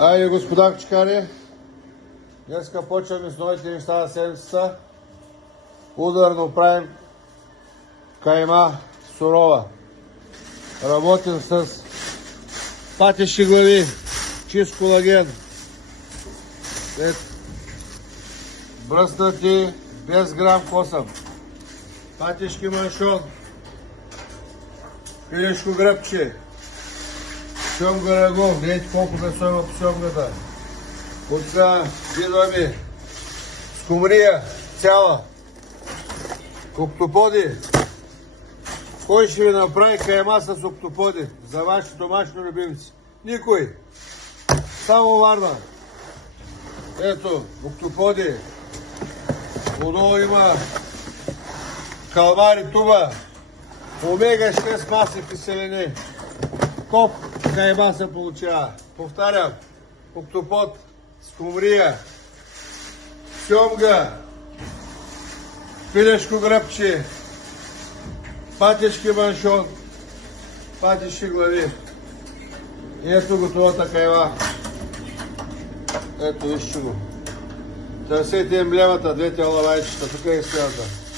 Айде, господа кочкари, днеска почваме с новите неща на седмицата. Ударно правим кайма сурова. Работим с патешки глави, чист колаген, бръснати без грам косъм, патешки маншон, пилешко гръбче, сьомга рагу, гледайте колко месо има по сьомгата. Отка видваме скумрия цяла, октоподи. Кой ще ви направи кайма с октоподи за вашите домашни любимци? Никой. Само Варна. Ето, октоподи. Отдолу има калмари, туба, омега-6 маси киселини. Топ кайма се получава. Повтарям, октопод, скумрия, сьомга, пилешко гръбче, патешки маншон, патешки глави. И ето готовата кайма. Ето, вижте го. Търсете емблемата, двете лавайчета, тук е стоята.